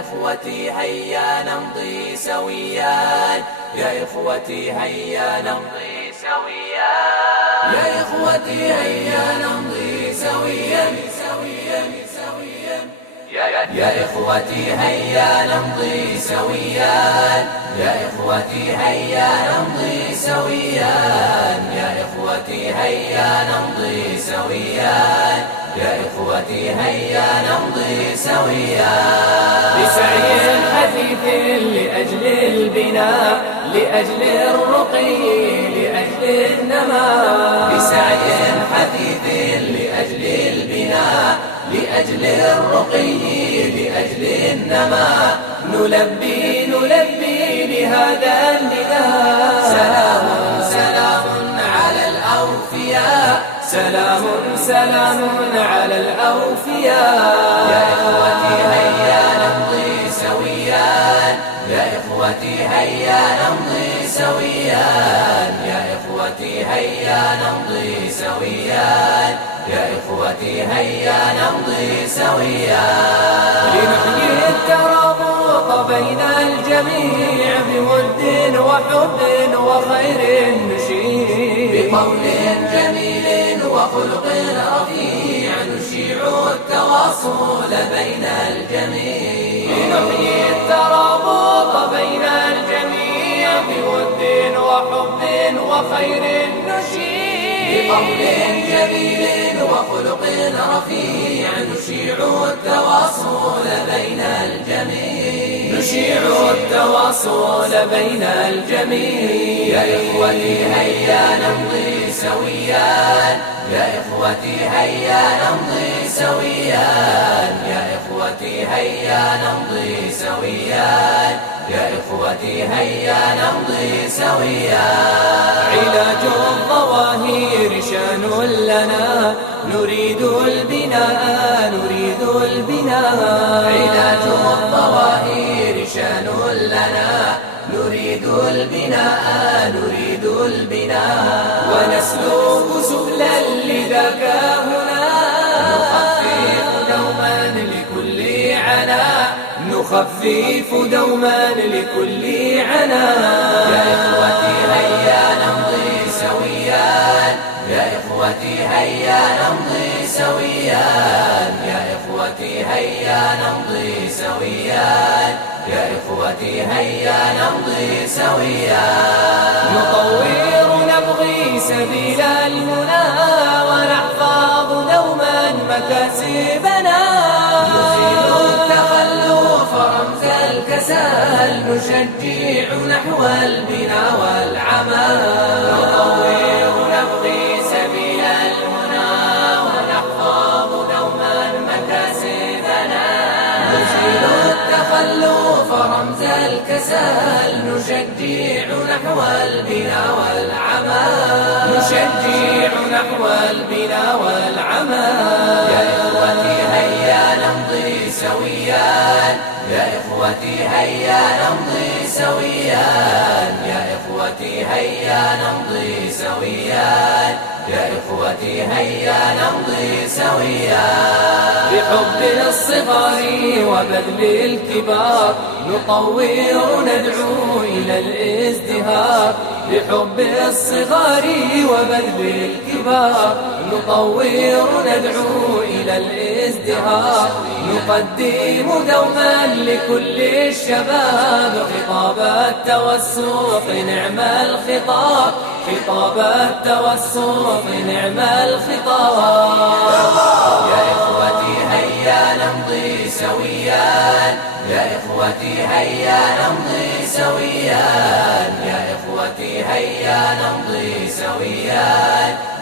إخوتي هيا نمضي سويا، يا إخوتي هيا نمضي سويا، يا إخوتي هيا نمضي سويا سويا سويا، يا إخوتي هيا نمضي سويا، يا إخوتي هيا نمضي سويا، يا إخوتي هيا نمضي سويا، يا إخوتي هيا نمضي سويا، بسعي حثيث لأجل البناء، لأجل الرقي، لأجل النماء، بسعي حثيث لأجل البناء، لأجل الرقي، لأجل النماء، نلبي لهذا النداء، سلام سلام على الأوفياء، سلام سلام على الأوفياء، يا إخوتي هيا نمضي سويا، يا إخوتي هيا نمضي سويا، يا إخوتي هيا نمضي سويا، يا إخوتي هيا نمضي سويا، لنحيي الترابط بين الجميع بود وحب وخير نشيع، بقول جميل وخلق رفيع نشيع التواصل بين الجميع، لنحيي الترابط بين الجميع بود وحب وخير نشيع، بقول جميل وخلق رفيع نشيع التواصل بين الجميع، نشيع التواصل بين الجميع، يا إخوتي هيا نمضي سويا، يا إخوتي هيا نمضي سويا، يا إخوتي هيا نمضي سويا، يا إخوتي هيا نمضي سويا، علاج الظواهر شان لنا، نريد البناء، نريد البناء، علاج الظواهر شان لنا، نريد البناء، نريد البناء، ونسلك سبلا لذاك هنا، نخفف دوما لكل عنا، نخفف دوما لكل عنا، يا إخوتي هيا نمضي سويا، يا إخوتي هيا نمضي سويا، يا إخوتي هيا نمضي سويا، يا إخوتي هيا نمضي سويا، نطور نبغي سبيل المنى، ونحفظ دوما مكاسبنا، نزيل التخلف رمز الكسل، نشجع نحو البنا والعمل، نطور نبغي سبيل المنى، ونحفظ دوما مكاسبنا، نزيل التخلف رمز الكسل، نشجع نحو البنا والعمل، نشجع نحو البنا والعمل، يا إخوتي هيا نمضي سويا، يا إخوتي هيا نمضي سويا، يا إخوتي هيا نمضي سويا، يا إخوتي هيا نمضي سويا، بحب الصغار وبذل الكبار، نطور ندعو إلى الازدهار، بحب الصغار وبذل الكبار، نطور ندعو إلى الازدهار، نقدم دوما لكل الشباب خطاب التوسط نعم الخطاب، خطاب التوسط نعم الخطاب، يا إخوتي هيا نمضي سويا، يا إخوتي هيا نمضي سويا، يا إخوتي هيا نمضي سويا،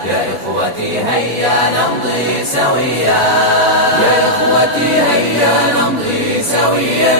يا إخوتي هيا نمضي سويا، يا إخوتي هيا نمضي سويا.